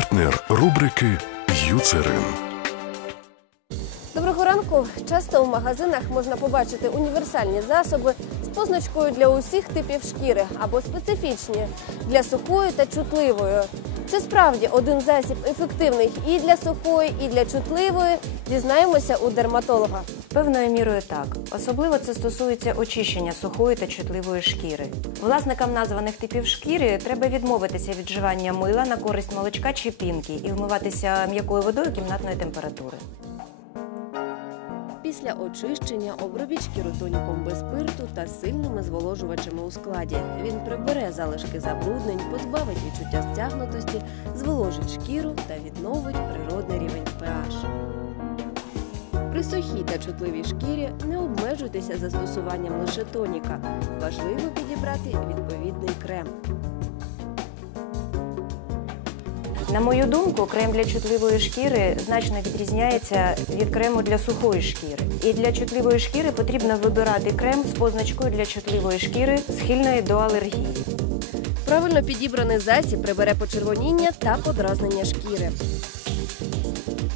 Партнер рубрики Юцерин. Доброго ранку. Часто у магазинах можна побачити універсальні засоби з позначкою для усіх типів шкіри або специфічні для сухої та чутливої. Чи справді один засіб ефективний і для сухої, і для чутливої? Дізнаємося у дерматолога. Певною мірою так. Особливо це стосується очищення сухої та чутливої шкіри. Власникам названих типів шкіри треба відмовитися від вживання мила на користь молочка чи пінки і вмиватися м'якою водою кімнатної температури. Після очищення обробіть шкіру тоніком без спирту та сильними зволожувачами у складі. Він прибере залишки забруднень, позбавить відчуття стягнутості, зволожить шкіру та відновить природний рівень pH. При сухій та чутливій шкірі не обмежуйтеся застосуванням лише тоніка. Важливо підібрати відповідний крем. На мою думку, крем для чутливої шкіри значно відрізняється від крему для сухої шкіри. І для чутливої шкіри потрібно вибирати крем з позначкою для чутливої шкіри, схильної до алергії. Правильно підібраний засіб прибере почервоніння та подразнення шкіри.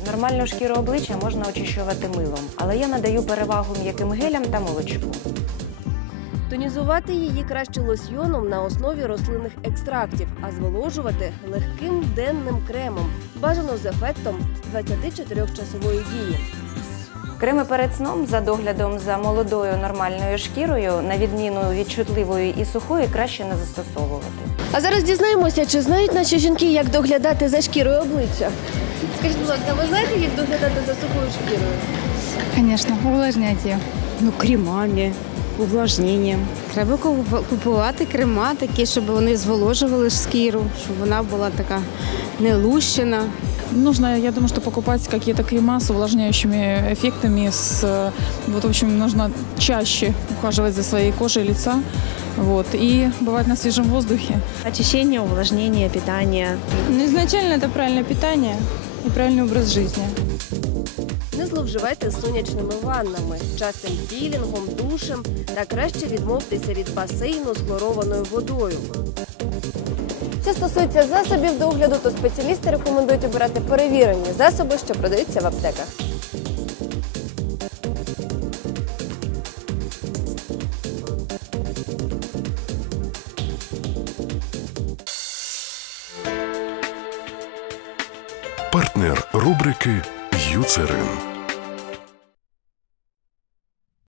Нормальну шкіру обличчя можна очищувати милом, але я надаю перевагу м'яким гелям та молочку. Тонізувати її краще лосьйоном на основі рослинних екстрактів, а зволожувати легким денним кремом, бажано з ефектом 24-часової дії. Креми перед сном за доглядом за молодою нормальною шкірою, на відміну від чутливої і сухої, краще не застосовувати. А зараз дізнаємося, чи знають наші жінки, як доглядати за шкірою обличчя. Скажіть, будь ласка, ви знаєте, як доглядати за сухою шкірою? Конечно, увлажнять її. Ну, кремами, увлажненням. Треба купу- купувати крема такі, щоб вони зволожували шкіру, щоб вона була така не лущена. Нужно, я думаю, что покупать какие-то крема с увлажняющими эффектами. С, э, вот, в общем, нужно чаще ухаживать за своей кожей лица. Вот, и бывать на свежем воздухе. Очищение, увлажнение, питание. Ну, изначально это правильное питание и правильный образ жизни. Не зловживайте сонячними ваннами, частим пілінгом, душем та краще відмовтеся від басейну з хлорованою водою. Що стосується засобів догляду, то спеціалісти рекомендують обирати перевірені засоби, що продаються в аптеках. Партнер рубрики Юцерин.